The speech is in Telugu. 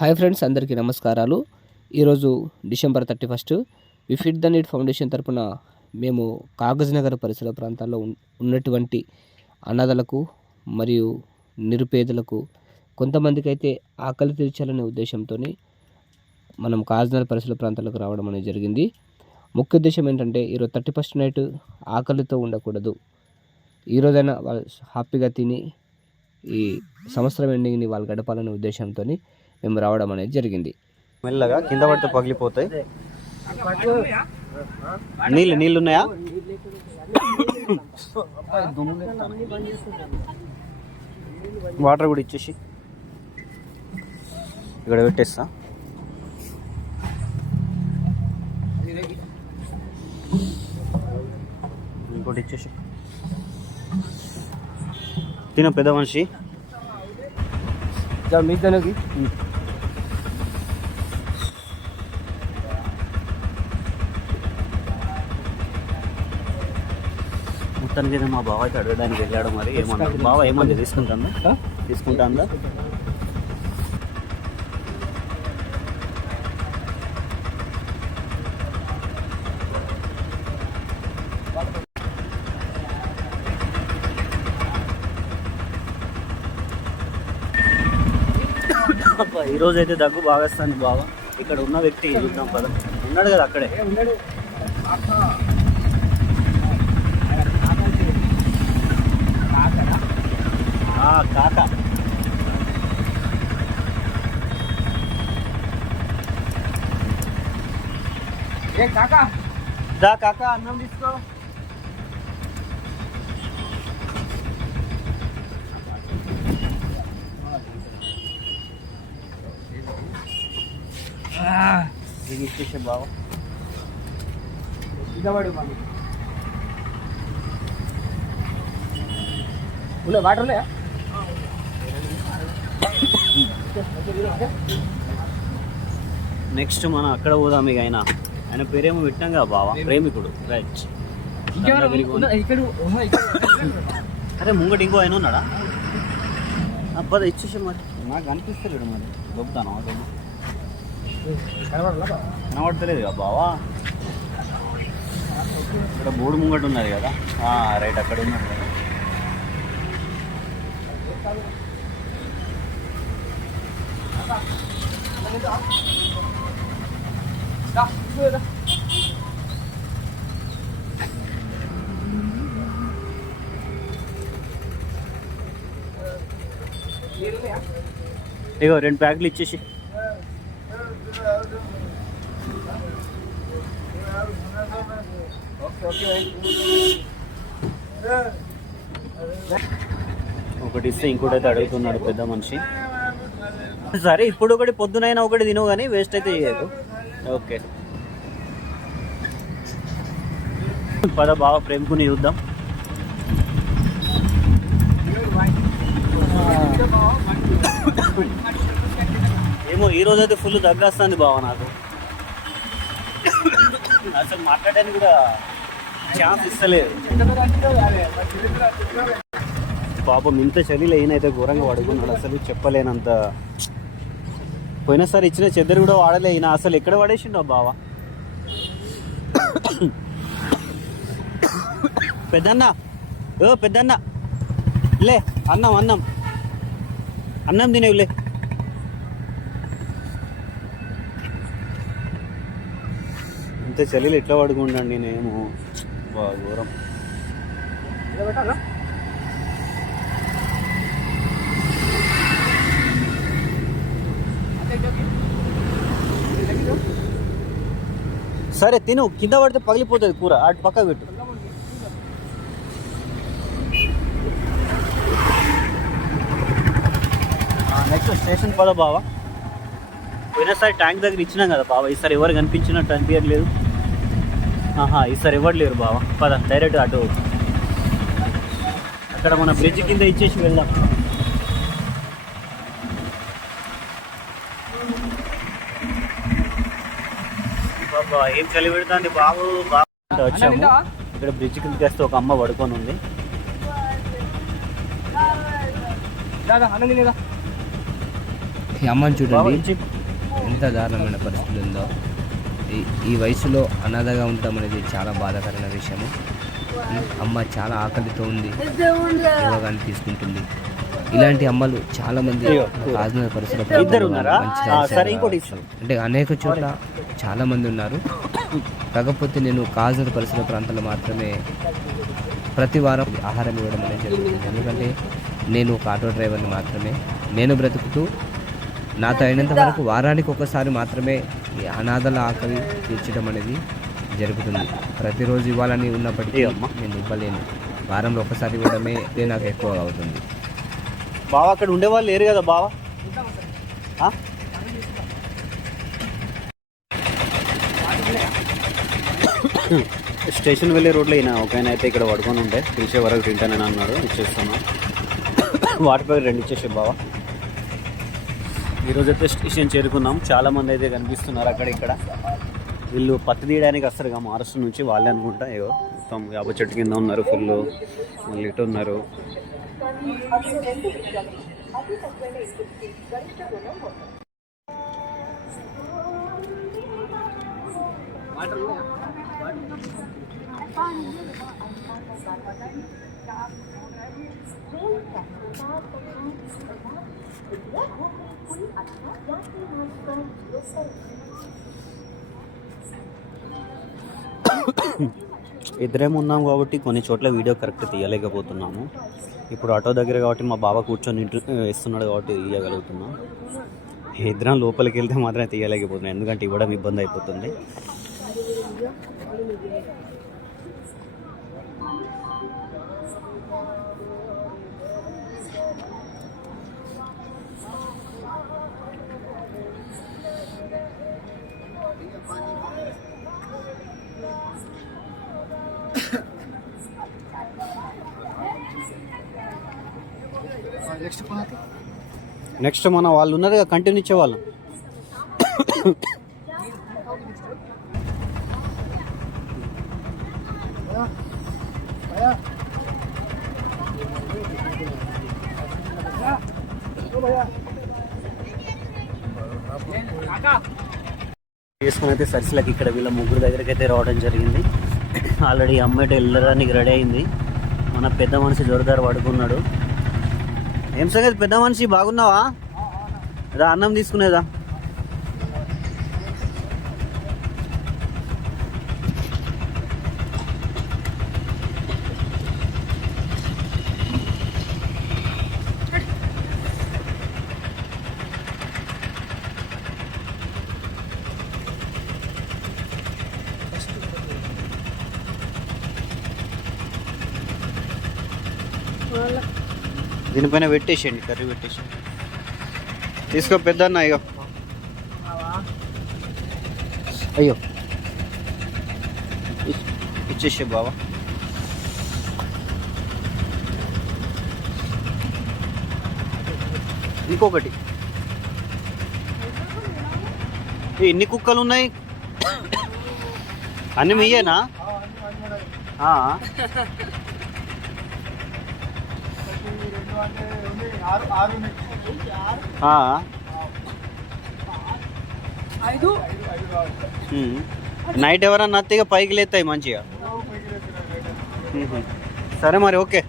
హాయ్ ఫ్రెండ్స్, అందరికీ నమస్కారాలు. ఈరోజు December 31 we fit the need foundation తరపున మేము కాగజ్ నగర్ పరిసర ప్రాంతాల్లో ఉన్నటువంటి అనాథలకు మరియు నిరుపేదలకు కొంతమందికి అయితే ఆకలి తీర్చాలనే ఉద్దేశంతో మనం కాగజ్ నగర్ పరిసర ప్రాంతాలకు రావడం అనేది జరిగింది. ముఖ్య ఉద్దేశం ఏంటంటే ఈరోజు 31 నైట్ ఆకలితో ఉండకూడదు. ఈరోజైనా వాళ్ళు హ్యాపీగా తిని ఈ సంవత్సరం ఎండింగ్ని వాళ్ళు గడపాలనే ఉద్దేశంతో మేము రావడం అనేది జరిగింది. మెల్లగా కింద పడితే పగిలిపోతాయి. నీళ్ళు ఉన్నాయా? వాటర్ కూడా ఇచ్చేసి ఇక్కడ పెట్టేస్తా. ఇంకోటి ఇచ్చేసి తిన పెద్ద మనిషి. మొత్తానికి అయితే మా బావ అయితే అడగడానికి వెళ్ళాడు. మరి ఏమన్నా బావ ఏమన్నా తీసుకుంటా ఈరోజు అయితే దగ్గు బాగా వస్తుంది బావ. ఇక్కడ ఉన్న వ్యక్తి చూద్దాం పద, ఉన్నాడు కదా అక్కడే. కాకా దా కాకా అన్నం తీసుకో. ఇచ్చేసే బావ. వాటర్ ఉన్నాయా? నెక్స్ట్ మనం అక్కడ పోదాం. ఇక ఆయన పేరేమో పెట్టాం కదా బావ, ప్రేమికుడు. రైట్. అరే ముంగటి ఇంకో ఆయన ఉన్నాడా? అబ్బా ఇచ్చేసే. మరి నాకు అనిపిస్తలేడు. మరి దొబ్బుతాను కనబడతలేదు కదా బావా. ఇక్కడ బోర్డు ముంగట ఉన్నది కదా. రైట్, అక్కడ ఉన్నాడు కదా. ఇగో 2 ప్యాకెట్లు ఇచ్చేసి. ఒకటి ఇస్తే ఇంకోటి అయితే అడుగుతున్నాడు పెద్ద మనిషి. సరే, ఇప్పుడు ఒకటి పొద్దునైనా ఒకటి తినవు కానీ వేస్ట్ అయితే చేయదు. ఓకే పద బావ, ప్రేమకుని చూద్దాం. ఏమో ఈరోజు అయితే ఫుల్ దగ్గేస్తుంది బావ. నాకు అసలు మాట్లాడడానికి కూడా ఛాన్స్ ఇస్తలేదు. పాపం ఇంత చలిలో ఈయనైతే ఘోరంగా పడుకున్నాడు. అసలు చెప్పలేనంత. పోయినసారి ఇచ్చిన చెద్దరు కూడా వాడలే ఈయన. అసలు ఎక్కడ పడేసిండో బావ. పెద్దన్న లే, అన్నం తినేవులే. ఇంత చలిలో ఎట్లా పడుకుంటాను నేనేమో. బాగా ఘోరం. సరే తిను, కింద పడితే పగిలిపోతుంది కూర. అటు పక్క పెట్టు. నెక్స్ట్ స్టేషన్ పద బావా. పోయినసారి ట్యాంక్ దగ్గర ఇచ్చినాం కదా బావ. ఈసారి ఎవరు కనిపించినట్టు అనిపించట్లేదు. ఈసారి ఎవరు లేరు బావ. పద డైరెక్ట్ అటు అక్కడ మన బ్రిడ్జ్ కింద ఇచ్చేసి వెళ్దాం. బాబా ఏం చలి పెడుతుంది బాబు. వచ్చాము ఇక్కడ బ్రిడ్జ్ కిందకి వస్తే ఒక అమ్మ పడుకొని ఉంది. ఈ అమ్మని బావ చూడండి ఇచ్చి ఎంత దారుణమైన పరిస్థితి ఉందో. ఈ వయసులో అనాథగా ఉండటం అనేది చాలా బాధాకరమైన విషయము. అమ్మ చాలా ఆకలితో ఉంది, యోగాన్ని తీసుకుంటుంది. ఇలాంటి అమ్మలు చాలా మంది కాకినాడ పరిసర ఇద్దరు ప్రాంతాల్లో ఉన్నారా? మంచిర్యాల సరే, సైడ్ ఇంకోటి ఇస్తాను. అంటే అనేక చోట్ల చాలా మంది ఉన్నారు. కాకపోతే నేను కాకినాడ పరిసర ప్రాంతాల్లో మాత్రమే ప్రతి వారం ఆహారం ఇవ్వడం అనేది జరుగుతుంది. ఎందుకంటే నేను ఒక ఆటో డ్రైవర్ని మాత్రమే. నేను బ్రతుకుతూ నాతో అయినంత వరకు వారానికి ఒకసారి మాత్రమే ఈ అనాథల ఆకలి తీర్చడం అనేది జరుగుతుంది. ప్రతిరోజు ఇవ్వాలని ఉన్నప్పటికీ నేను ఇవ్వలేను. వారంలో ఒకసారి ఇవ్వడమే ఇదే నాకు ఎక్కువ అవుతుంది. బావ అక్కడ ఉండేవాళ్ళు లేరు కదా బావ? ఆ? స్టేషన్ వెళ్ళే రోడ్లో ఈయన ఒక ఆయన అయితే ఇక్కడ పడుకొని ఉంటే పిలిచే వరకు తింటానని అన్నాడు. ఇచ్చేస్తున్నాం. వాటిపై 2 ఇచ్చేసే బావ. ఈరోజు అయితే స్టేషన్ చేరుకున్నాం. చాలామంది అయితే కనిపిస్తున్నారు అక్కడ ఇక్కడ. వీళ్ళు పత్తి తీయడానికి వస్తారు కదా మహారాష్ట్ర నుంచి, వాళ్ళే అనుకుంటా. ఏవో మొత్తం యాభై చెట్టు కింద ఉన్నారు ఫుల్. మళ్ళీ ఇటు ఉన్నారు. ఇద్దరేమో ఉన్నాం కాబట్టి కొన్ని చోట్ల వీడియో కరెక్ట్ తీయలేకపోతున్నాము. ఇప్పుడు ఆటో దగ్గర కాబట్టి మా బావ కూర్చొని ఇస్తున్నాడు కాబట్టి తీయగలుగుతున్నాం. ఇద్దరం లోపలికి వెళ్తే మాత్రమే తీయలేకపోతున్నాం, ఎందుకంటే ఇవ్వడం ఇబ్బంది అయిపోతుంది. నెక్స్ట్ మన వాళ్ళు ఉన్నారు కదా కంటిన్యూ ఇచ్చేవాళ్ళం. చేసుకుని అయితే సరిసిలకి ఇక్కడ వీళ్ళ ముగ్గురు దగ్గరికి అయితే రావడం జరిగింది. ఆల్రెడీ అమ్మాయి వెళ్ళడానికి రెడీ అయింది. మన పెద్ద మనిషి జోరుదారు పడుకున్నాడు. ఏం సంగతి పెద్ద మనిషి, బాగున్నావా? అదా అన్నం తీసుకునేదా? దీనిపైన పెట్టేసేయండి, కర్రీ పెట్టేసేయండి. తీసుకో పెద్ద అన్న. అయ్యో అయ్యో ఇచ్చేసే బావా. ఇంకొకటి. ఎన్ని కుక్కలు ఉన్నాయి? అన్ని మీయేనా? నైట్ ఎవరన్నా అత్తగా పైకి లేస్తాయి మంచిగా. సరే మరి, ఓకే.